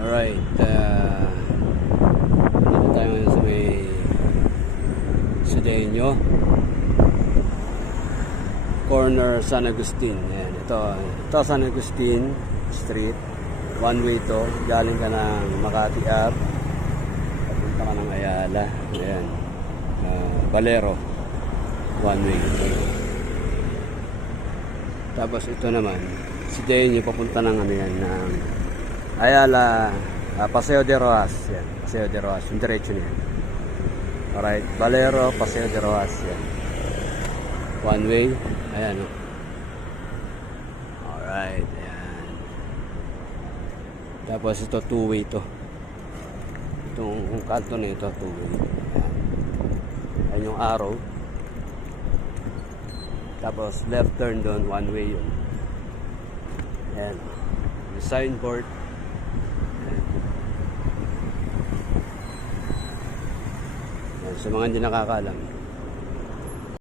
Alright, dito tayo ngayon sa may Sudeño corner San Agustin. Ayan, ito San Agustin Street, one way to, galing ka ng Makati Ave papunta ka ng Ayala. Ayan, Valero, one way. Tapos ito naman Sudeño papunta ng ano yan, ng Ayala, Paseo de Rojas. Yan, Paseo de Rojas, yung diretso niya. Alright, Valero, Paseo de Rojas. Yan, one way. Ayan, o. Alright, ayan. Tapos ito two way to. Itong kanto na ito two way. Ayan, ayan yung arrow. Tapos left turn doon, one way yun. Ayan, yung signboard. Sa mga hindi nakakaalam,